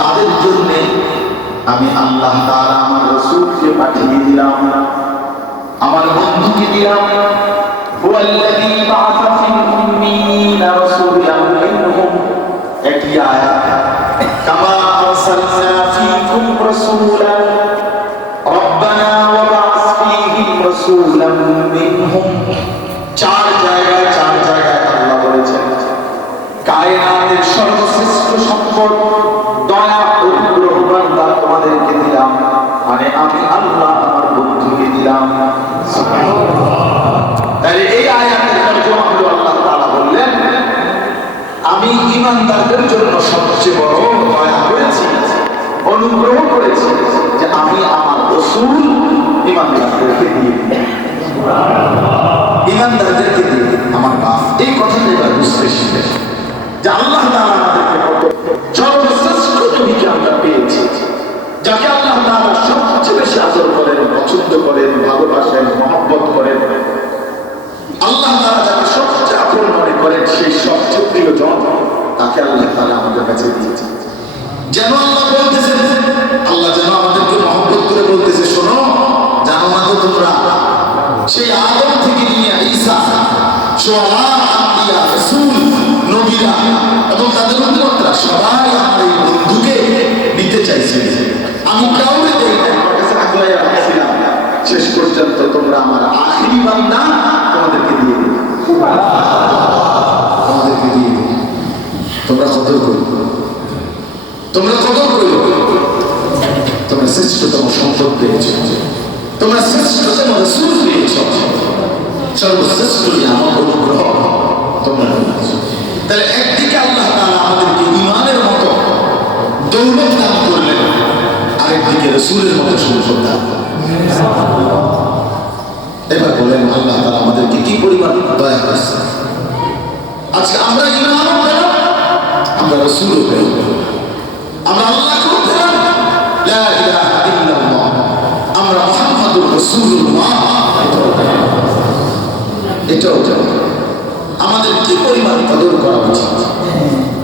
তাদের জন্য আমি আল্লাহ তাআলা আমার রাসূলকে পাঠিয়ে দিলাম, আমার বন্ধুকে দিলাম। হুয়াল্লাযী বা'আসা ফিল উম্মিয়িনা রাসূলান মিনহুম, একটি আয়াত, কামা আরসালনা ফীকুম রাসূলান রাব্বানা ওয়া বা'আস ফীহিম রাসূলান মিনহুম। চার জায়গায় আল্লাহ বলেছেন কায়নাতের সর্বশ্রেষ্ঠ সম্পদ দয়া অনুগ্রহ বান্দা তোমাদেরকে দিলাম, মানে আমি আল্লাহ আমার বন্ধুকে দিলাম। তাহলে এই আয়াতের তরজমা হলো আল্লাহ তাআলা বললেন আমি ঈমানদারদের জন্য সবচেয়ে বড় দয়া করেছি, অনুগ্রহ করেছি যে আমি আমার রাসূল ঈমানদারদেরকে দিয়ে ঈমানদারদেরকে দিয়ে আমার বাপ। এই কথাটা এবার বুঝতে শিখবে যে আল্লাহ তাআলা আমাদেরকে সর্বশ্রেষ্ঠ নবীকে আমরা পেয়েছি, যাকে আল্লাহ তাআলা সবচেয়ে বেশি আদর করেন, পছন্দ করেন, ভালোবাসেন, মহব্বত করেন। আল্লাহ তাআলা যাকে সবচেয়ে আপন মনে করেন, সেই সবচেয়ে প্রিয়জন তাকে আল্লাহ তাআলা আমাদের কাছে দিয়েছে। যেন আল্লাহ বলতেছেন, আল্লাহ যেন আমাদেরকে মহব্বত করে বলতেছে, শোনো, জানো না তো তোমরা সেই আদম থেকে নিয়ে ঈসা সোয়া আম্বিয়া রাসূল নবীরা এবং তাদের উম্মতরা সবাই আমার এই বন্ধুকে নিতে চাইছে। আমি কাউকে দেই না, আমার কাছে আগলাইয়া রাখছিলাম, শেষ পর্যন্ত তোমরা আমার আখিরি বান্দা, তোমাদেরকে দিয়ে দিই, তোমাদেরকে দিয়ে দিই। তোমরা কদর করো, তোমরা কদর করো, তোমরা শ্রেষ্ঠতম সম্পদ পেয়েছো, তোমরা শ্রেষ্ঠতম রাসূল পেয়েছো, সর্বশ্রেষ্ঠ নিয়ামত অনুগ্রহ তোমরা পেয়েছো। তাহলে একদিকে আল্লাহ তাআলা আমাদেরকে ঈমানের মতো দৌলত দান করলেন, আরেকদিকে রাসূলের মতো সম্পদ দান করলেন। এবার বলেন আল্লাহ তাআলা আমাদেরকে কি পরিমাণ দয়া করেছেন। আজকে আমরা ঈমানও পেলাম, আমরা রাসূলও পেলাম, আমরা আল্লাহকেও পেলাম, লা ইলাহা ইল্লাল্লাহ, আমরা মুহাম্মাদুর রাসূলুল্লাহ এটাও আমাদের কি পরিমাণ কদর করা উচিত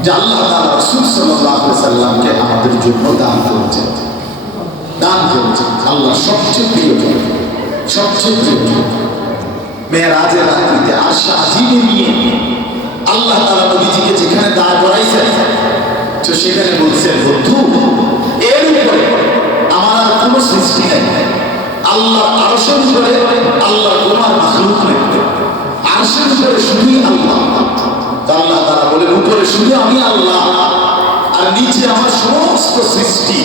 যে আল্লাহ তাআলা রাসূল সাল্লাল্লাহু আলাইহি সাল্লামকে আমাদের জন্য দান করেছেন, আল্লাহ সবচেয়ে প্রিয়, সবচেয়ে প্রিয়। মেরাজের রাত্রিতে আরশ আজিমে নিয়ে আল্লাহ তাআলা নবীজিকে যেখানে দাঁড় করাইছেন, তো সেখানে বলছেন, বন্ধু, এর উপরে আমার আর কোনো সৃষ্টি নেই। আল্লাহ আরশের উপরে আল্লাহর কোনো মাখলুক নেই, আরশের উপরে শুধুই আল্লাহ। আল্লাহ তাআলা বলেন, উপরে শুধু আমি আল্লাহ, আর নিচে আমার সমস্ত সৃষ্টি।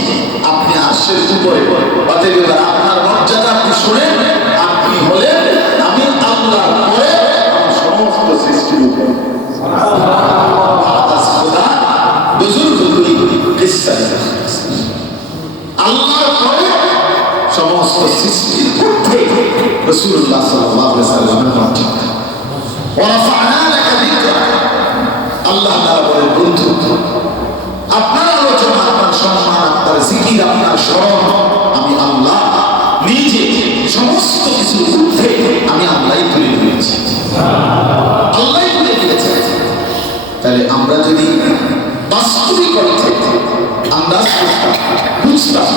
আপনি আরশের উপরে, অতএব এবার আপনার মর্যাদা আপনি শুনেন, আপনি হলেন আমি আল্লাহর পরে আমার সমস্ত সৃষ্টির উপরে। আল্লাহর পরে সমস্ত সৃষ্টির ঊর্ধ্বে রাসূলুল্লাহ সাল্লাল্লাহু আলাইহি সাল্লামের মর্যাদা। ওয়া রাফা'না লাকা যিকরাক। আল্লাহ তাআলা বলেন, বন্ধু, আপনার আলোচনা, আপনার সম্মান, আপনার জিকির, আপনার স্মরণ আমি আল্লাহ নিজে সমস্ত কিছুর ঊর্ধ্বে আমি আল্লাহই তুলে দিয়েছি, আল্লাহই তুলে দিয়েছে। তাহলে আমরা যদি বাস্তবিক অর্থে আন্দাজ করতাম, বুঝতাম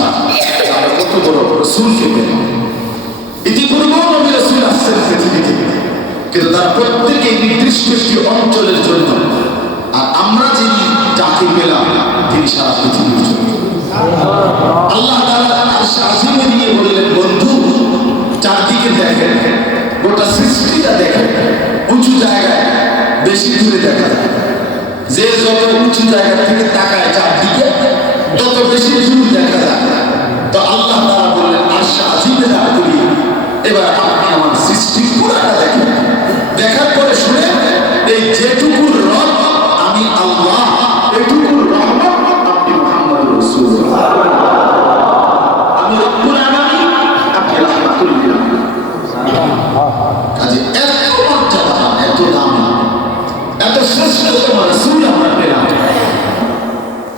আমরা কত বড় রাসূলকে পেলাম। ইতিপূর্বেও নবী রাসূল আসছেন পৃথিবীতে, কিন্তু তারা প্রত্যেকে নির্দিষ্ট একটি অঞ্চলের জন্য, আর আমরা যিনি যাকে পেলাম তিনি সারা পৃথিবীর জন্য। আল্লাহ তাআলা আরশ আজিমে নিয়ে বললেন, বন্ধু, চারদিকে দেখেন, গোটা সৃষ্টিটা দেখেন, উঁচু জায়গায় বেশি দূরে দেখা যায়, যে যত উঁচু জায়গা থেকে তাকায় চারদিকে তত বেশি দূর দেখা যায়। তো আল্লাহ তাআলা বললেন, আরশ আজিমে দাঁড় করিয়ে এবার আপনি আমার সৃষ্টি পুরাটা দেখেন, দেখার পরে শুনে এই যেটুকুর রব আমি আল্লাহ, এটুকুর রহমত আপনি মুহাম্মদ রাসূলুল্লাহ, আমি রব্বুল আলামিন, আপনি রাহমাতুল লিল আলামিন। কাজে এত মর্যাদা, এত দাম, এত শ্রেষ্ঠতম রাসূল আমরা পেলাম।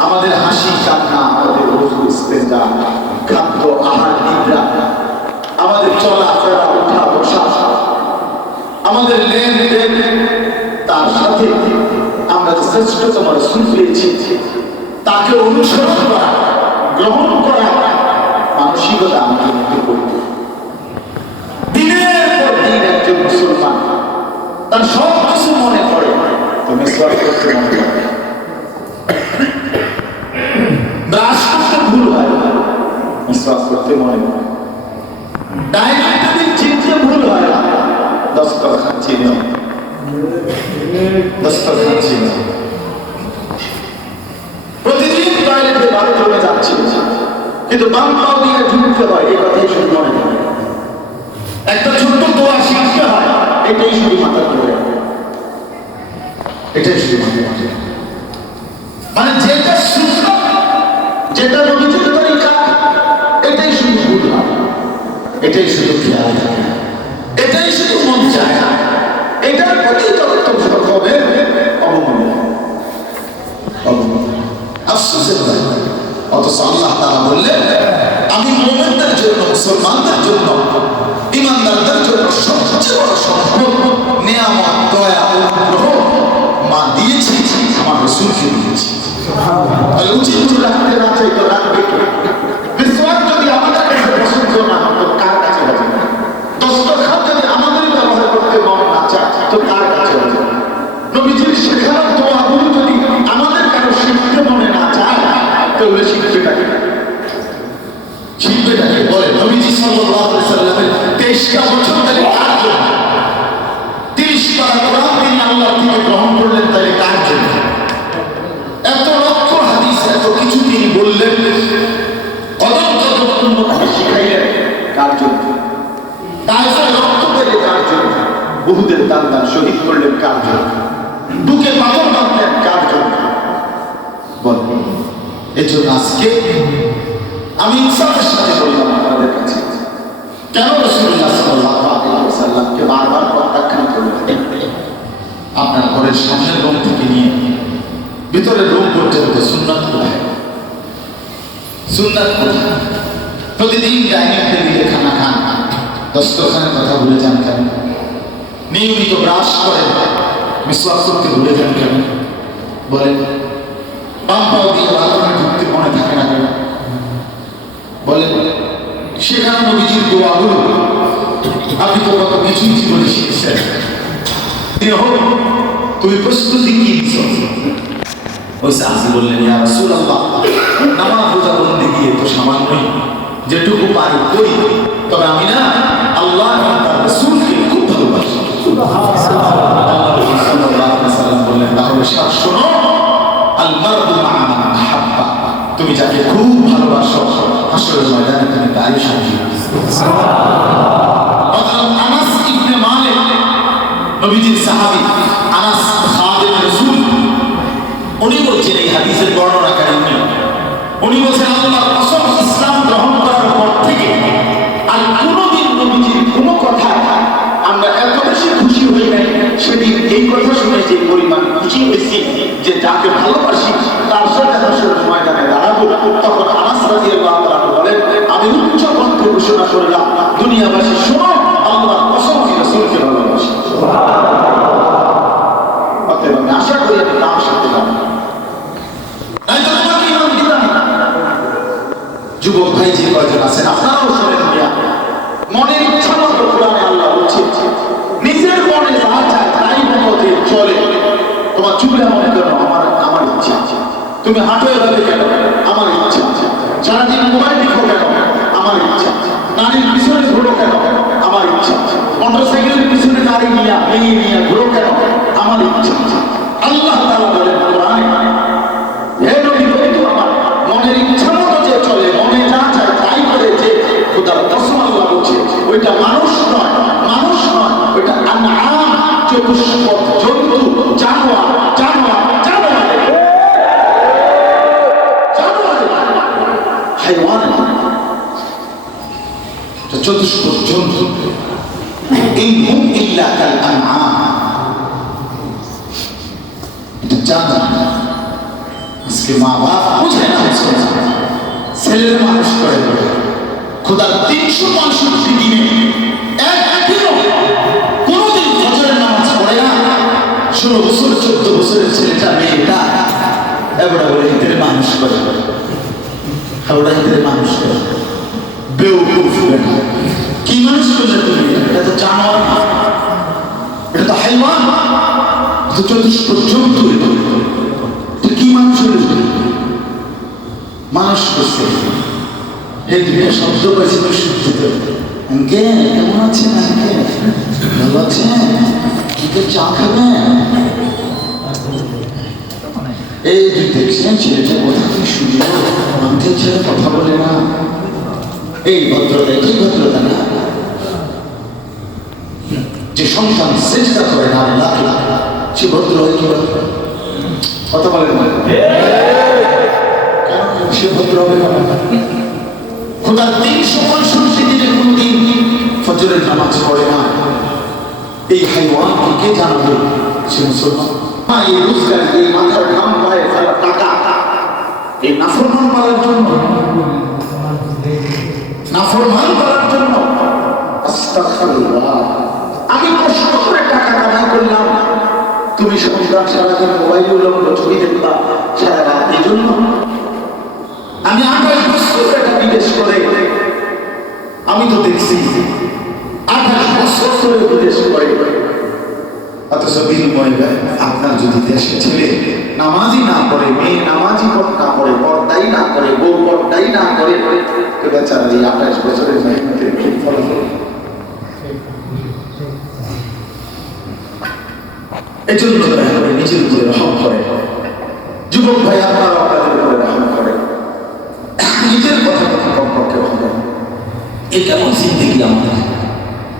আমাদের হাসি কান্না, আমাদের ওযু ইস্তেঞ্জা, খাদ্য আহার নিদ্রা, আমাদের চলাফেরা, ওঠা বসা, আমাদের লেনদেন, তার সাথে আমরা শ্রেষ্ঠতম রাসূল পেয়েছি, তাকে অনুসরণ করা, গ্রহণ করা মানসিকতা আমাকে মধ্যে করতে। দিনের পর দিন একজন মুসলমান তার সব কিছু মনে পড়ে তো মিসওয়াক করতে মনে পড়ে, ব্রাশ করতে ভুল হয়, মিসওয়াক করতে মনে পড়ে, ডাইনিং টেবিল চিনতে ভুল হয়, দস্তরখান চিনে, দস্তরখান চিনে, প্রতিদিন টয়লেটে বাথরুমে যাচ্ছে কিন্তু বাম পাও দিয়ে ঢুকতে হয়, এই কথাই শুধু মনে পড়ে। একটা ছোট্ট দোয়া শিখতে হয়, এটাই শুধু মাথায় পড়ে, এটাই শুধু মাথায় পড়ে। মানে যেটা সূত্র, যেটা নবীজির তরিকা, এটাই শুধু ভুল হয়, এটাই শুধু খেয়াল থাকে, এটাই শুধু মন চায়, এটার প্রতি তত্ত্ব হবে অবমূল্যায়ন, অবমূল্যায়ন, আফসোসের ব্যাপার। অথচ আল্লাহ তাআলা বললেন, আমি মুমিনদের জন্য, মুসলমানদের জন্য, ইমানদারদের জন্য সবচেয়ে বড় সম্পদ, নিয়ামত, দয়া, অনুগ্রহ মা দিয়েছি, আমার রাসূলকে দিয়েছি। তাহলে উচিত রাখতে না চাই তো রাখবে কে? মিসওয়াক যদি আমাদের কাছে পছন্দ না হয় তো কার কাছে হবে? দস্তরখান যদি আমাদের ব্যবহার করতে মন না চায় তো কার কাছে হবে? নবীজির শেখানো দোয়াগুলো যদি আমাদের কারো শিখতে মনে না চায় তাহলে শিখবেটাকে, শিখবেটাকে বলে নবীজি সাল্লাল্লাহু আলাইহি সাল্লামের 23টা বছর ধরে কার জন্য? 30 পারা কোরআন তিনি আল্লাহ থেকে গ্রহণ করলেন, তাহলে কার জন্য? এত লক্ষ হাদিস, এত কিছু তিনি বললেন, কদম কদম উম্মতকে শিখাইলেন, কার জন্য? তাইফে রক্ত পেলে কার জন্য? বহুদের দান দান শহীদ করলেন, কার জন্য? বুকে পাথর বাঁধলেন, কার জন্য? বলবেন। এজন্য আজকে আমি ইনসাফের সাথে বললাম আপনাদের কাছে, কেন রাসূলুল্লাহ সাল্লাল্লাহু আলাইহি ওয়াসাল্লামকে বারবার প্রত্যাখ্যান করলেন? আপনার ঘরের সামনের রুম থেকে নিয়ে ভিতরের রুম পর্যন্ত সুন্নাত কোথায়? সুন্নাত কোথায়? প্রতিদিন ডাইনিং টেবিলে খানা খান, দস্তরখানের কথা ভুলে যান কেন? নিয়মিত ব্রাশ করেন, মিসওয়াক করতে ভুলে যান কেন? বলেন। বাম পাও দিয়ে বাথরুমে ঢুকতে মনে থাকে না কেন? বলেন। সেখানে নবীজির দোয়াগুলো আপনি তো কত কিছুই জীবনে শিখছেন, তুমি প্রস্তুতি কি দিচ্ছ? ওই সাহাবী বললেন, ইয়া রাসূলুল্লাহ, নামাজ রোজা বন্দেগী তো সামান্যই, যেটুকু পারি করি, তবে আমি না আল্লাহ এবং তার রাসূলকে খুব ভালোবাসি। আল্লাহ সাল্লাল্লাহু আলাইহি ওয়াসাল্লাম বললেন, তাহলে শোনো, আল মারদু মা মান আহাব্বা, তুমি যাকে খুব ভালোবাসো হাশরের ময়দানে তুমি তারই সঙ্গী। হযরত আনাস ইবনে মালিক, নবীজির সাহাবী, আনাস খাদেম রাসূল, উনি বলছেন, এই হাদিসের বর্ণনাকারী উনি বলছেন, আল্লাহর কসম, ইসলাম গ্রহণ করার পর থেকে আর কোনোদিন নবীজির কোনো কথা আমরা এত বেশি খুশি হই নাই সেদিন এই কথা শুনে যে পরিমাণ খুশি হয়েছি যে যাকে ভালোবাসি তার সাথে হাশরের ময়দানে দাঁড়াবো। তখন আনাস রাদিয়াল্লাহু তাআলা বলেন, আমি উচ্চ কণ্ঠে ঘোষণা করলাম, দুনিয়াবাসী শোনো, আল্লাহর কসম, আমি রাসূলকে ভালোবাসি। অতএব আমি আশা করি আমি তার সাথে যাব, নাইতো তোমাকে ইমান দিতাম না। যুবক ভাই যে কয়জন আছেন আপনারাও শোনেন, মনের ইচ্ছা মতো কোরআনে আল্লাহ বলছে, নিজের মনে যা চায় তাই মতে চলে। তোমার চুলে মনে করো আমার ইচ্ছা, তুমি হাঁটো এভাবে কেন? আমার ইচ্ছা। সারাদিন মোবাইল দেখো কেন? আমার ইচ্ছা। নারীর পিছনে ঘুরো কেন? আমার ইচ্ছা। মোটরসাইকেলের পিছনে নারী নিয়ে ঘুরো কেন? আমার ইচ্ছা। আল্লাহ তাআলা বলেন কোরআনে, হে নবী, আমার মনের ইচ্ছা মতো যে চলে, মনে যা চায় তাই করে, যে খোদার কসম আল্লাহ বলছে, ওইটা মানুষ নয়, মানুষ নয়, ওইটা আনআম, চতুষ্পদ জন্তু, জানোয়ার, জানোয়ার, জানোয়ার, জানোয়ার, হাইওয়ান, চতুষ্পদ জন্তু। ইন হুম ইল্লা কাল আনআম, এটা জানোয়ার। আজকে মা বাপ বুঝে না, ছেলের মানুষ করে খোদার 365 দিনে একদিনও কোনোদিন ফজরের নামাজ পড়ে না, 16 বছর 14 বছরের ছেলেটা মেয়েটা এবারে বলে হিতের মানুষ করে, ওরা হিতের মানুষ করে বেউকুফ বেটা। কি মানুষ করলে তুমি? এটা তো জানোয়ার না, এটা তো হাইওয়ান, এটা চতুষ্প জন্তু। এটা কি মানুষ হলে মানুষ করছে? এই দুনিয়া শব্দ পাইছে তো শুনতে। আঙ্কেল কেমন আছেন? আঙ্কেল ভালো আছেন? কি চা খাবেন? এই যে দেখছেন ছেলেটা কথা কি শুনল, আঙ্কেল ছেলে কথা বলে না। এই ভদ্রতা কি ভদ্রতা না? যে সন্তান চেষ্টা করে না আল্লাহ সে ভদ্র হয় কি কথা বলে না? সে ভদ্র হবে না। খোদার 365 দিনে কোনদিন ফজরের নামাজ পড়ে না। এই হাইওয়ানকে কে জানাবে সে মুসলমান? এই রোজগার, এই মাথার ঘাম পায়ে ফেলা টাকা এই নাফরমান করার জন্য, নাফরমান করার জন্য। আস্তাগফিরুল্লাহ। আমি কষ্ট করে টাকা কামাই করলাম, তুমি সন্তান সারাদিন মোবাইল উলঙ্গ ছবি দেখবা সারা রাত। এই জন্য আমি 28 বছর টাকা বিদেশ করে, আমি তো দেখছি 28 বছর ধরে বিদেশ করে, অথচ বিনিময় আপনার যদি দেশে ছেলে নামাজি না করে, মেয়ে নামাজি না করে, পর্দাই না করে, বউ পর্দাই না করে, তো বেচারা এই 28 বছরের মেহনতের কি ফল হবে? এই জন্য নিজের উপরে রহম করে। যুবক ভাই আপনারা আপনাদের উপরে রহম করে, নিজের কথা কমপক্ষে হবে। এই কেমন জিন্দেগি আমাদের,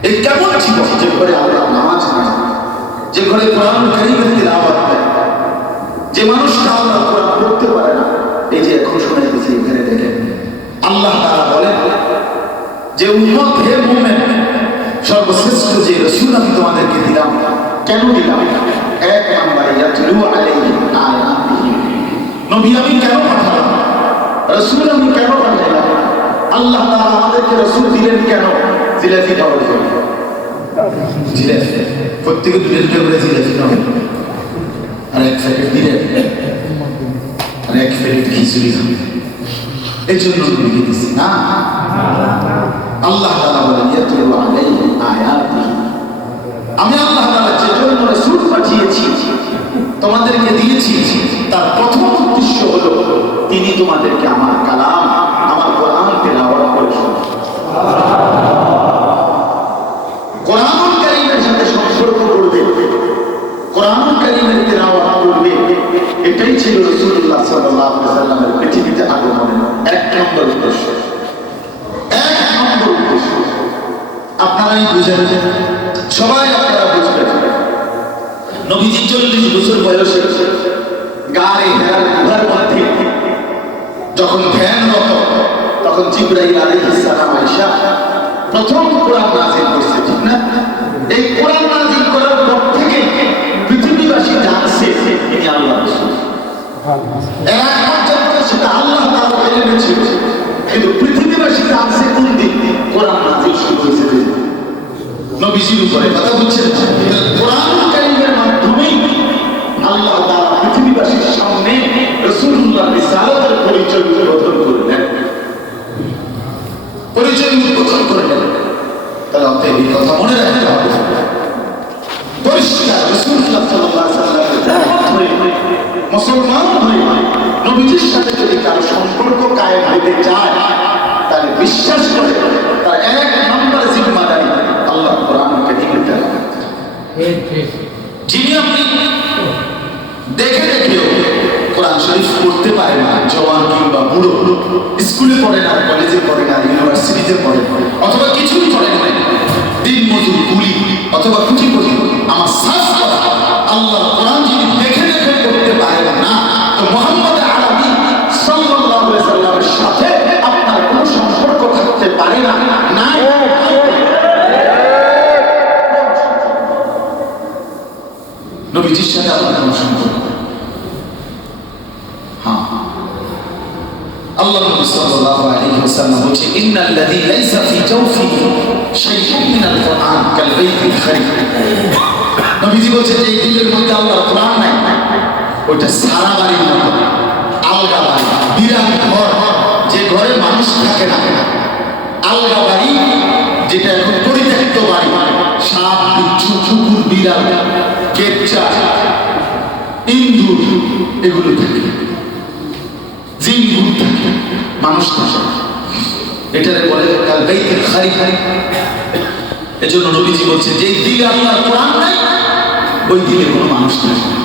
এই কেমন জীবন যে ঘরে আমরা নামাজ নাই, যে ঘরে কোরআন কারীমের তিলাওয়াত নাই, যে মানুষটা আল্লাহ কোরআন পড়তে পারে না। এই যে এখন শোনাইতেছি এখানে দেখেন আল্লাহ তাআলা বলেন যে উম্মত হে মুমিন, সর্বশ্রেষ্ঠ যে রাসূল আমি তোমাদেরকে দিলাম। কেন দিলাম? এক নম্বরে ইয়াতলু আলাইহিম আয়াতিহি, নবী আমি কেন পাঠালাম, রাসূল আমি কেন পাঠালাম? আল্লাহ তাআলা আমাদেরকে রাসূল দিলেন কেন? জিলাপি খাওয়ার জন্য। জিলাপি প্রত্যেকে 2 করে জিলাপি খাবে, আর 1 প্যাকেট দিলেন, আর 1 প্যাকেট খিচুড়ি খাবে। এই জন্য নবী দিয়েছি না। আল্লাহ তাআলা বলেন ইয়াতলু আলাইহিম আয়াতিহি, আমি আল্লাহ তাআলা যে জন্য রাসূল পাঠিয়েছি, তোমাদেরকে দিয়েছি, তার প্রথম উদ্দেশ্য হলো তিনি তোমাদেরকে আমার কালাম, আমার কোরআন তেলাওয়াত করে শোনাবেন। কোরআনুল কারীমের সাথে সম্পর্ক করবে, কোরআনুল কারীমের তেলাওয়াত করবে। এটাই ছিল রাসূলুল্লাহ সাল্লাল্লাহু আলাইহি ওয়াসাল্লামের পৃথিবীতে আগমনের 1 নম্বর উদ্দেশ্য। 1 নম্বর উদ্দেশ্য আপনারাই বুঝেন, সবাই আপনারা বুঝবেন। নবীজি 40 বছর বয়সে গায়ে হেরার গুহার মধ্যে যখন ধ্যানরত, তখন জিবরাইল আলাইহিস সালাম আয়েশা প্রথম কোরআন নাযিল করছে, ঠিক না? এই কোরআন নাযিল করার পর থেকে পৃথিবীবাসী জানছে তিনি আল্লাহর রাসূল। এরা পর্যন্ত সেটা আল্লাহ তাআলা এলেমে ছিল, কিন্তু পৃথিবীবাসী জানছে কোন দিন কোরআন নাযিল শুরু হয়েছে নবীজির উপরে। কথা বুঝছেন? কোরআনুল কারীমের মাধ্যমেই আল্লাহ তাআলা পৃথিবীবাসীর সামনে রাসূলুল্লাহর রিসালাতের পরিচয় উদ্বোধন করলেন, পরিচয় উদ্বোধন করলেন। তাহলে অতএব এই কথা মনে রাখতে হবে, পরিষ্কার রাসূলুল্লাহ সাল্লাল্লাহু আলাইহি ওয়াসাল্লাম মুসলমান হয়ে নবীজির সাথে যদি কারো সম্পর্ক কায়েম হতে চায়, তাহলে বিশ্বাস করে তার 1 নম্বর জিম্মাদারি আল্লাহ কোরআনুল কারীমের তেলাওয়াত। যিনি আপনি দেখে দেখেও কোরআন শরীফ পড়তে পারে না, জওয়ান কিংবা বুড়ো, স্কুলে পড়ে না, কলেজে পড়ে না, ইউনিভার্সিটিতে পড়ে না, অথবা কিছুই পড়েন না, দিন মজুর কুলি অথবা কুটি করি, আমার সাফ কথা আল্লাহর কোরআন যিনি দেখে দেখে পড়তে পারেন না, তো মুহাম্মদ আরবি সাল্লাল্লাহু আলাইহি ওয়াসাল্লামের সাথে আপনার কোনো সম্পর্ক থাকতে পারে না। না, নবীজির সাথে আপনার কোনো সম্পর্ক। হ্যাঁ, আল্লাহ নবী সাল্লাল্লাহু আলাইহি ওয়াসাল্লাম বলেছেন ইন্নাল্লাযী লাইসা ফি জাওফিহি শাইউন মিনাল কুরআন কাল বাইতিল খারিব। নবীজি বলছেন যে এই দিলের মধ্যে আল্লাহর কোরআন নাই, ওইটা সারা বাড়ির মতো, আলগা বাড়ি, বিরাট ঘর, যে ঘরে মানুষ থাকে না, আলগা বাড়ি, যেটা এখন পরিত্যক্ত বাড়ি, সাপ, বিচ্ছু, কুকুর, বিড়াল, কেচ্চা, ইন্দুর এগুলো থাকে, জিন ভূত থাকে, মানুষ থাকে। এটারে বলে কাল বাইতুল খারি খারি। এজন্য নবীজি বলছেন যে দিলে আল্লাহর কোরআন নাই, ওই দিলে কোনো মানুষ থাকে না,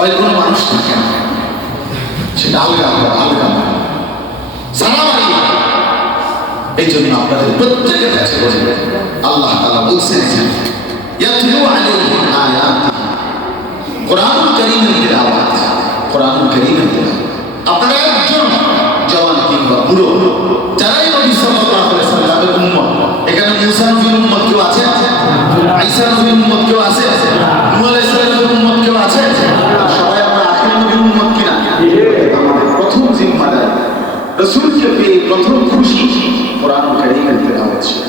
ওই কোনো মানুষ থাকে না, সেটা আলগা আলগা সারা বাড়ি। এই জন্য আপনাদের প্রত্যেকের কাছে বলে আল্লাহ তাআলা বলছেন ইয়াতলু আলাইহিম আয়াতিহি, কোরআনুল কারীমের তিলাওয়াত, কোরআনুল কারীমের তিলাওয়াত। আপনারা একজন জওয়ান কিংবা বুড়ো যারাই নবী সাল্লাল্লাহু আলাইহি সাল্লামের উম্মত, এখানে মুসা নবীর উম্মত কেউ আছে? ঈসা নবীর উম্মত কেউ আছে? নূহ আলাইহিস সালামের উম্মত কেউ আছে? সবাই আমরা আখির নবীর উম্মত কিনা? আমাদের প্রথম জিম্মাদারি রাসূলকে পেয়ে প্রথম খুশি কোরআনুল কারীমের তিলাওয়াত ছিল,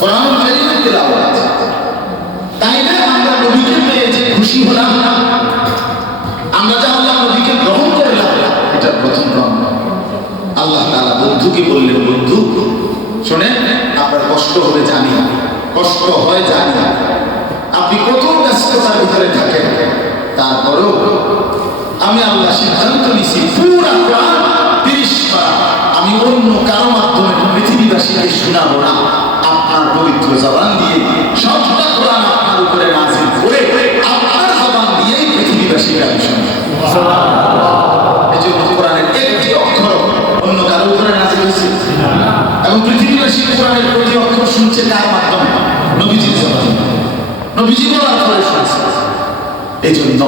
কোরআনুল কারীমের তিলাওয়াত। তাই না আমরা নবীকে পেয়ে যে খুশি হলাম, আমরা যে আল্লাহ নবীকে গ্রহণ করলাম, এটা প্রথম কারণ। আল্লাহ তাআলা বন্ধুকে বললেন, বন্ধু শোনেন, আপনার কষ্ট হবে জানি, কষ্ট হয় জানি, আপনি কত ব্যস্ততার ভিতরে থাকেন, তারপরেও আমি আল্লাহ সিদ্ধান্ত নিছি পুরা কোরআন 30 বার আমি অন্য কারো মাধ্যমে পৃথিবীবাসীকে শোনাবো না, আপনার পবিত্র জবান দিয়ে সবটা কোরআন আপনার উপরে নাযিল করে আপনার জবান দিয়েই পৃথিবীবাসীকে আমি শোনাবো। এই জন্য কোরআনের একটি অক্ষর অন্য কারো উপরে নাযিল হয়েছে, এবং পৃথিবীবাসী কোরআনের প্রতি অক্ষর শুনছে কার মাধ্যমে? নবীজির জবানে, নবীজি বলার পরে শুনছে। এই জন্য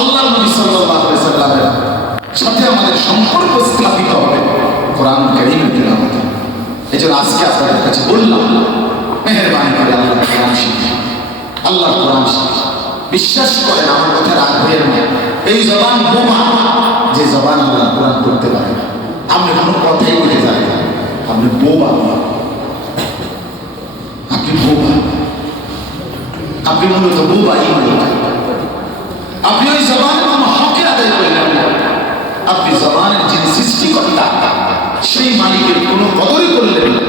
আল্লাহ নবী সাল্লাল্লাহু আলাইহি সাল্লামের সাথে আমাদের সম্পর্ক স্থাপিত হবে কোরআন কারীমের তিলাওয়াত। এই জন্য আজকে আপনাদের কাছে বললাম, মেহেরবানি করে আল্লাহর কোরআন শিখুন, আল্লাহর কোরআন শিখুন। বিশ্বাস করেন, আমার কথা রাগ হয়ে না, এই জবান বোমা, যে জবান আল্লাহ কোরআন পড়তে পারে না। আপনি কোনো কথাই বলে যাবেন না, আপনি বোবা, আপনি বোবা, আপনি মূলত বোবাই, আপনি ওই জবানের কোনো হকে আদায় করলেন না, আপনি জবানের যিনি সৃষ্টিকর্তা সেই মালিকের কোনো কদরই করলেন না,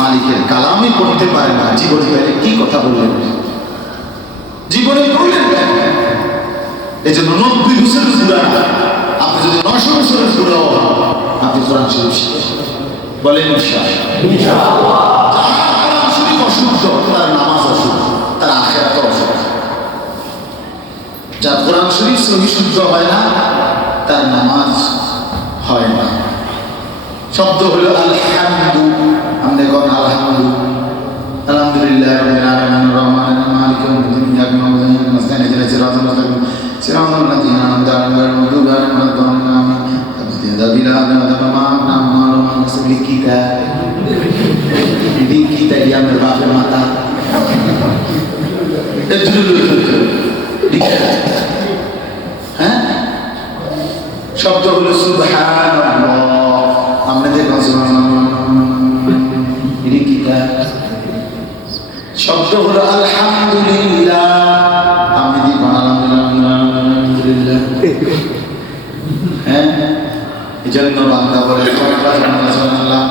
মালিকের কালামই পড়তে পারে না, জীবনে বাইরে কি কথা বললেন, জীবনে পড়লেন না। এই জন্য 90 বছরের বুড়া, আপনি যদি 900 বছরের বুড়া হন, আপনি কোরআন শরীফ শিখেন, বলেন ইনশাআল্লাহ। যার কোরআন শরীফ অশুদ্ধ, তার নামাজ অশুদ্ধ, তার আখিরাত অশুদ্ধ। যার কোরআন শরীফ সহি শুদ্ধ হয় না, তার নামাজ হয় না। শব্দ হলো আলহামদু, আমরা কোন আলহামদু, আলহামদুলিল্লাহ রাব্বিল আলামিন রহমানির রহিম মালিকি ইয়াউমিদ্দিন ইয়াকা না'বুদু ওয়া ইয়াকা নাস্তাইন ইহদিনাস সিরাতাল মুস্তাকিম সিরাতাল লাযীনা আন'আমতা আলাইহিম গায়রিল মাগদূবি আলাইহিম ওয়া লাদ-দাল্লিন আমিন। তাবাতি ইয়াদা বিল আদম ওয়া তাবা মা না'মালু মান কাসাবিল কিতাব, এই কিতাব ইয়ামের বাপের মাথা হ্যাঁ। শব্দ হলো সুবহানাল্লাহ, আমরা দেখলাম শব্দ হলো আলহামদুলিল্লাহ, আমি দেখলাম আলহামদুলিল্লাহ। হ্যাঁ, এই জন্য বান্দা বলে সুবহানাল্লাহ,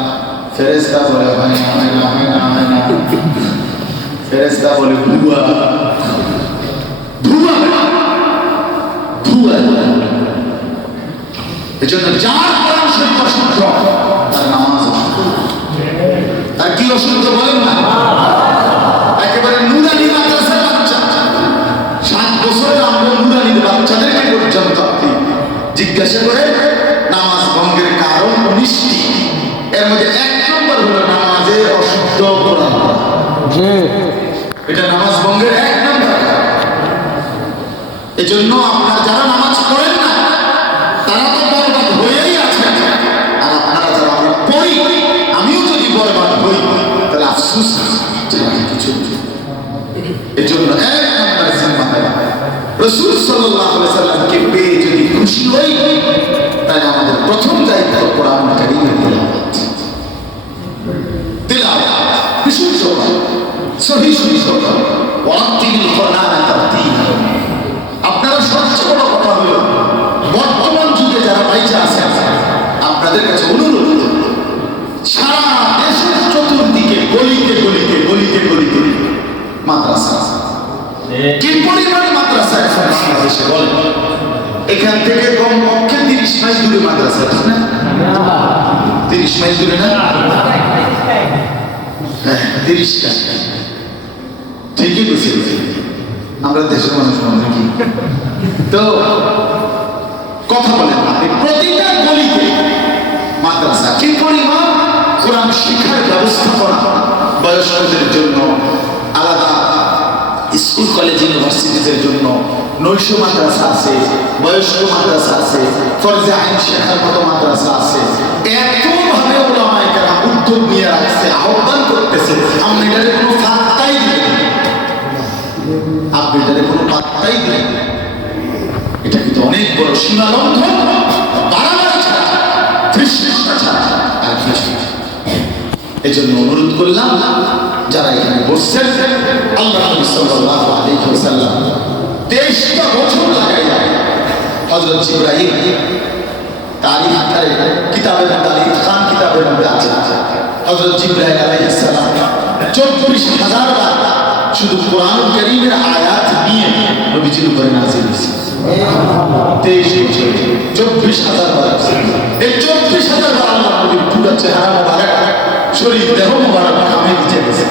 ফেরেশতা বলে হয় না, হয় না, হয় না, হয় না, ফেরেশতা বলে ভুয়া ভুয়া ভুয়া। এই জন্য যার কোরআন শরীফ অশুদ্ধ, তার নামাজ অশুদ্ধ। তার কি অশুদ্ধ বলেন না? একেবারে নুরানি মাদ্রাসার বাচ্চা, 7 বছরের আমরা নুরানির বাচ্চাদেরকে পর্যন্ত আপনি জিজ্ঞাসা করে নামাজ ভঙ্গের কারণ 19টি, এর মধ্যে 1 নম্বর হলো নামাজে অশুদ্ধ কোরআন পড়া। এটা নামাজ ভঙ্গের 1 নম্বর। এই জন্য আপনারা যারা নামাজ পড়েন না, তারা তো বরবাদ হয়েই আছে, আর আপনারা যারা আমরা পড়ি, আমিও যদি বরবাদ হই, তাহলে আফসোস কিছু। এই জন্য 1 নম্বর জিম্মাদারি, রাসূল সাল্লাল্লাহু আলাইহি সাল্লামকে পেয়ে যদি খুশি হই, তাহলে আমাদের প্রথম দায়িত্ব কোরআন কারীমের তিলাওয়াত। তিলাওয়াত বিশুদ্ধ সহি সহি ওয়ারাত্তিলিল কুরআনা তারতিলা। আপনারা সবচেয়ে বড় কথা হলো বর্তমান যুগে যারা বাইচা আছেন আপনাদের কাছে অনুরোধ, সারা দেশের চতুর্দিকে গলিতে গলিতে গলিতে গলিতে মাদ্রাসা। কি পরিমাণ মাদ্রাসা এখন বাংলাদেশে বলেন? এখান থেকে কমপক্ষে 30 মাইল দূরে মাদ্রাসা, ঠিক না? 30 মাইল দূরে না? হ্যাঁ 30টা। ঠিকই বুঝি, আমরা দেশের মানুষ নাকি? তো কথা বলেন আপনি, প্রতিটা গলিতে মাদ্রাসা। কি পরিমাণ কোরআন শিক্ষার ব্যবস্থা করা, বয়স্কদের জন্য আলাদা স্কুল কলেজ ইউনিভার্সিটিদের জন্য নৈশ মাদ্রাসা আছে, বয়স্ক মাদ্রাসা আছে, ফরজে আইন শেখার মতো মাদ্রাসা আছে। এতভাবে ওলামায়ে কেরাম উদ্যোগ নিয়ে রাখছে, আহ্বান করতেছে, আমরা এটারে কোনো পাত্তাই দিই না। আপনি এটারে কোনো পাত্তাই দিলেন, এটা কিন্তু অনেক বড় সীমালঙ্ঘন, বাড়াবাড়ি ছাড়া, ধৃষ্টতা ছাড়া আর কিছু। এজন্য অনুরোধ করলাম যারা এখানে বসছেন, আল্লাহ নবী সাল্লাল্লাহু আলাইহি ওয়াসাল্লাম 23টা বছর লাগাইয়া হযরত জিবরাইল তারিখ করে কিতাবের তারিখ খান কিতাবের মধ্যে আছে, হযরত জিবরাইল আলাইহিস সালাম 24,000 বার শুধু কোরআন কারীমের আয়াত নিয়ে নবীজির উপরে নাযিল হয়েছে। 23 বছর 24,000 বার। এই 24,000 বার আল্লাহ নবীর পুরো চেহারা মোবারক, শরীর দেহ মোবারক ঘামে ভিজে গেছে।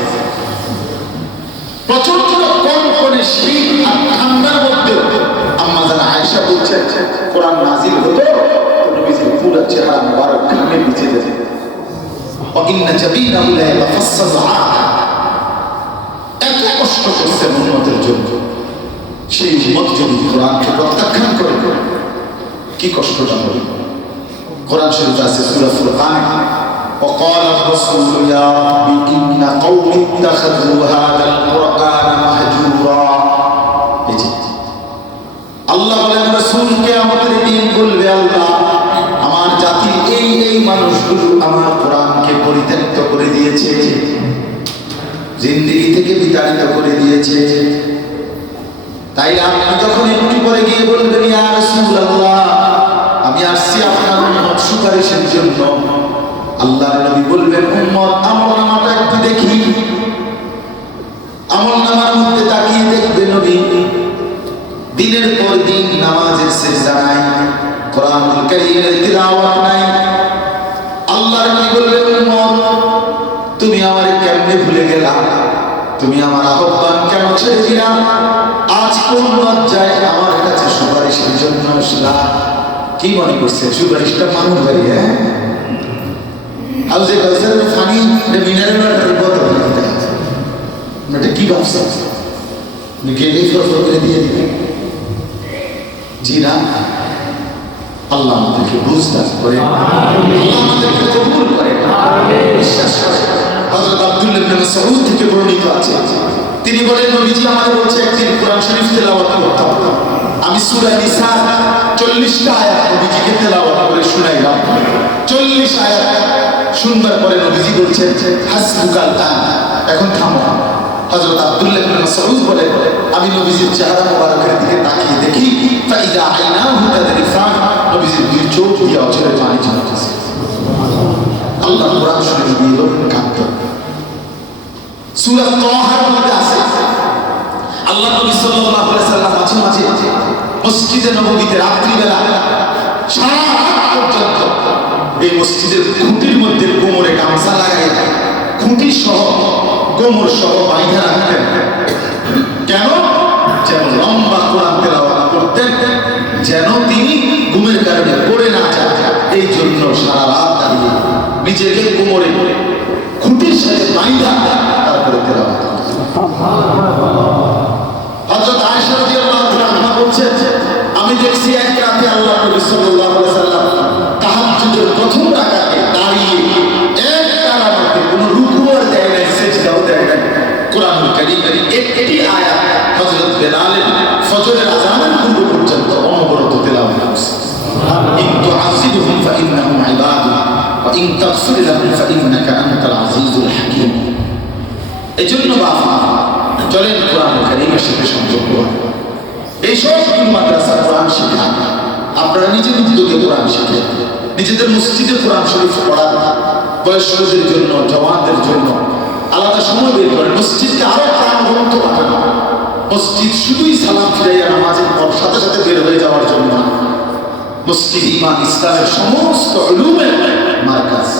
প্রচন্ড কনকনে শীত আর ঠান্ডার মধ্যে আম্মা জানা আয়েশা বলছেন কোরআন নাযিল হতো নবীজির পুরো চেহারা মোবারক ঘামে ভিজে যেত। ওয়া ইন্না জাবিনাহু লা ইয়াতাফাসসালু এত কষ্ট করছে উম্মতের জন্য, সেই উম্মত যদি কোরআনকে প্রত্যাখ্যান করে কি কষ্টটা হবে। কোরআন শরীফে আছে সূরা ফুরকান, وقال الرسول يا رب إن قومي اتخذوا هذا القرآن مهجورا। আল্লাহ বলেন রাসূলকে আমাদের দিন বলবে, আল্লাহ আমার জাতি এই এই মানুষগুলো আমার কোরআনকে পরিত্যক্ত করে দিয়েছে, জিন্দেগি থেকে বিতাড়িত করে দিয়েছে। তাই আপনি যখন একটু পরে গিয়ে বলবেন ইয়া রাসূলুল্লাহ আমি আসছি আপনার উম্মত সুপারিশের জন্য, আল্লাহর নবী বলবেন উম্মত আমলনামাটা একটু দেখি। আমলনামার মধ্যে তাকিয়ে দেখবে নবী দিনের পর দিন নামাজের সিজদা নাই, কোরআনুল কারীমের তিলাওয়াত নাই। আল্লাহর নবী বলবেন উম্মত তুমি আমারে কেমনে ভুলে গেলা, তুমি আমার আহ্বান কেন ছেড়ে দিলা, আজ কোন লজ্জায় আমার কাছে সুপারিশের জন্য আসলা। কি মনে করছে সুপারিশটা মানুষ ভাই? হ্যাঁ হাউজে কাউসারের পানি মিনারেল ওয়াটার বোতল এটা কি ভাবছে গেলে ফরফর করে দিয়ে দিবে? জি না। আল্লাহ আমাদেরকে বুঝতে করে, আল্লাহ আমাদেরকে কবুল করে, বিশ্বাস করে। হযরত আব্দুল্লাহ ইবনে মাসউদ থেকে বর্ণিত আছে, তিনি বলেন নবীজি আমাদের বলছে একদিন কোরআন শরীফ তেলাওয়াত করতাম, আমি সূরা নিসা 40টা আয়াত নবীজিকে তেলাওয়াত করে শুনাইলাম। 40 আয়াত শুনবার পরে নবীজি বলছেন হাসবুকাল আন, এখন থামো। হযরত আব্দুল্লাহ ইবনে মাসউদ বলেন আমি নবীজির চেহারা মোবারকের দিকে তাকিয়ে দেখি ফাইদা আইনাহু তাদরিফান, নবীজির দুই চোখ দিয়ে অঝরে পানি ঝরতেছে। আল্লাহ কোরআন শরীফ দিয়ে কাঁদতেন। সূরা তাহার মধ্যে আছে আল্লাহ নবী সাল্লাল্লাহু আলাইহি সাল্লাম মাঝে মাঝে মসজিদে নববীতে রাত্রিবেলা সারা রাত পর্যন্ত এই মসজিদের খুঁটির মধ্যে কোমরে গামছা লাগাই খুঁটি সহ কোমর সহ বাইন্ধা রাখতেন। কেন? যেন লম্বা কোরআন তেলাওয়াত করতেন, যেন তিনি ঘুমের কারণে পড়ে না যান। এই জন্য সারা রাত দাঁড়িয়ে নিজেকে কোমরে খুঁটির সাথে বাইন্ধা তারপরে তেলাওয়াত করতেন। হযরত আয়েশা রাদিয়াল্লাহু তাআলা বলছেন আমি দেখছি এক রাতে আল্লাহ নবী সাল্লাল্লাহু আলাইহি ওয়াসাল্লাম তাহাজ্জুদের প্রথম রাকাতে দাঁড়িয়ে এক তারাতে কোনো রুকু আর দেয় না, সিজদাও দেয় না। কোরআনুল কারীমের একটি আয়াত হযরত বেলালের ফজরের আযানের পূর্ব পর্যন্ত অনবরত তেলাওয়াত করছে। ইন তুআযিবহুম ফাইন্নাহুম ইবাদুক ওয়া ইন তাগফির লাহুম ফাইন্নাকা আনতাল আজিজুল হাকীম। এজন্য বাবা চলেন কোরআন কারীমের সাথে সংযোগ করুন। এই সব মাদ্রাসা কোরআন শেখান, আপনারা নিজের উদ্যোগে কোরআন শিখেন, নিজেদের মসজিদে কোরআন শরীফ পড়ান, বয়স্কদের জন্য, জওয়ানদের জন্য আলাদা সময় বের করেন। মসজিদকে আরো প্রাণবন্ত বানানো। মসজিদ শুধুই সালাম ফিরাইয়া নামাজের পর সাথে সাথে বের হয়ে যাওয়ার জন্য না, মসজিদ ঈমান ইসলামের সমস্ত উলুমের মারকাজ।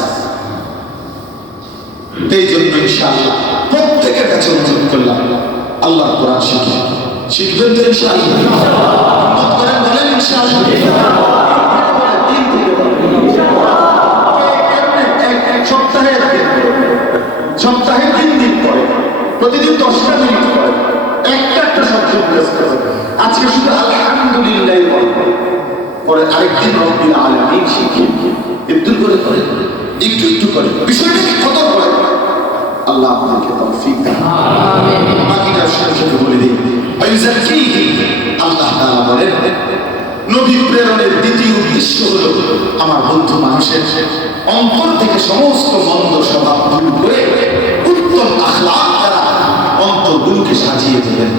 এই জন্য ইনশাআল্লাহ প্রত্যেকের কাছে অনুরোধ করলাম, আল্লাহর কোরআন শিখবেন তো ইনশাআল্লাহ? মত করেন, বলেন ইনশাআল্লাহ। সপ্তাহে 3 দিন পরে, প্রতিদিন 10টা মিনিট পরে একটা শব্দ প্রয়োগ করবেন। আজকে শুধু আলহামদুলিল্লাহ পরে আরেকদিন রব্বিল আলামিন শিখেন। একটু করে একটু একটু করে বিষয়টাকে কত করে আল্লাহ আপনাকে তৌফিক দেন। আমিন। বাকিটা সাথে বলে দিই, আল্লাহ তাআলা বলেন নবী প্রেরণের দ্বিতীয় উদ্দেশ্য হলো আমার বন্ধু মানুষের অন্তর থেকে সমস্ত মন্দ স্বভাব দূর করে উত্তম আখলাক দ্বারা অন্তরগুলোকে সাজিয়ে দেবেন।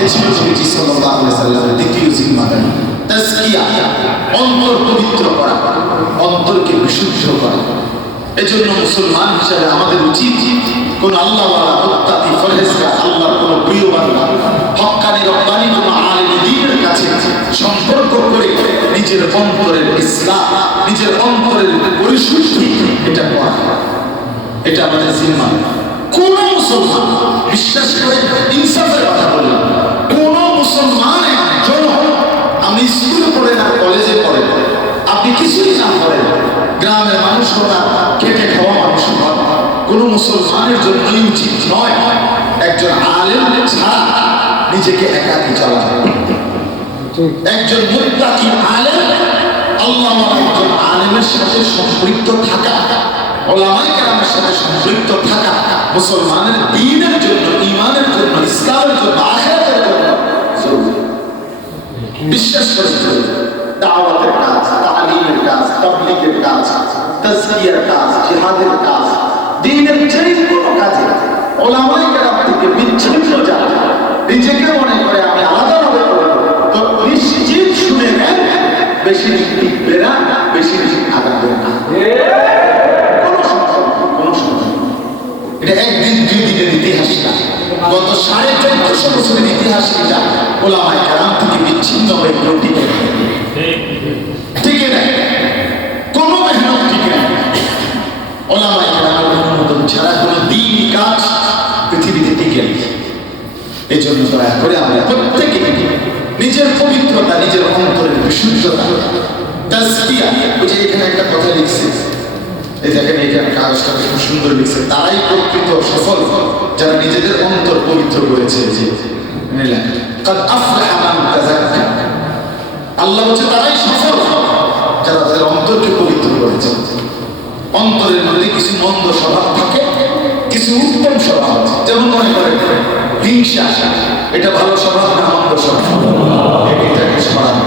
এই ছিল নবীজি সাল্লাল্লাহু আলাইহি সাল্লামের দ্বিতীয় জিম্মাদারি, তাজকিয়া, অন্তর পবিত্র করা, অন্তরকে বিশুদ্ধ করা। এজন্য মুসলমান হিসেবে আমাদের উচিত কোন আল্লাহওয়ালা, মুত্তাকি, ফরহেজগার, আল্লাহর কোন প্রিয় বান্দা, হক্কানি রব্বানি কোন আলেম দ্বীনের কাছে সম্পর্ক করে নিজের অন্তরের ইসলাম, নিজের অন্তরের পরিশুদ্ধি এটা করা। এটা আমাদের জিম্মা। কোন মুসলমান, বিশ্বাস করে ইনসাফের কথা বললাম, কোন মুসলমানের জন্য, আপনি স্কুলে পড়েন আর কলেজে পড়েন, আপনি কিছুই না করেন, গ্রামের মানুষ হন, খেটে খাওয়া মানুষ হন, কোন মুসলমানের জন্যই উচিত নয় একজন আলেম ছাড়া নিজেকে একাকী চলা। একজন মুত্তাকি আলেম, আল্লাহওয়ালা একজন আলেমের সাথে সম্পৃক্ত থাকা, উলামায়ে কেরামের সাথে সম্পৃক্ত থাকা মুসলমানের দ্বীনের জন্য, ঈমানের জন্য, ইসলামের জন্য, আখিরাতের জন্য জরুরি। বিশ্বাস করে দাওয়াতের কাজ, তালিমের কাজ, তাবলীগের কাজ, তাজকিয়ার কাজ, জিহাদের কাজ, দ্বীনের যে কোনো কাজে উলামায়ে কেরাম থেকে বিচ্ছিন্ন যায়, নিজেকে মনে করে আমি আলাদাভাবে করব, তো নিশ্চিত শুনে নেন বেশি দিন টিকবে না, বেশি দিন আগাবে না। এটা একদিন দুই দিনের ইতিহাস না, গত 1450 বছরের ইতিহাস। এটা উলামায়ে কেরাম থেকে বিচ্ছিন্ন হয়ে কেউ টিকে না, কোনো মেহনত টিকে না। উলামায়ে কেরামের অনুমোদন ছাড়া কোনো দ্বীনি কাজ পৃথিবীতে টিকে না। এই জন্য দয়া করে আমরা প্রত্যেকে নিজের পবিত্রতা, নিজের অন্তরের বিশুদ্ধতা, তাজকিয়া। ওই যে এখানে একটা কথা লিখছে, এই দেখেন এখানে কাজটা খুব সুন্দর লিখছে, তারাই প্রকৃত সফল যারা নিজেদের অন্তর পবিত্র করেছে। যে কাদ আফলাহা মান তাযাক্কা, আল্লাহ বলছে তারাই সফল যারা তাদের অন্তরকে পবিত্র করেছে। অন্তরের মধ্যে কিছু মন্দ স্বভাব থাকে, কিছু উত্তম স্বভাব আছে। যেমন মনে করেন হিংসা, এটা ভালো স্বভাব না মন্দ স্বভাব? এটাকে সরানো।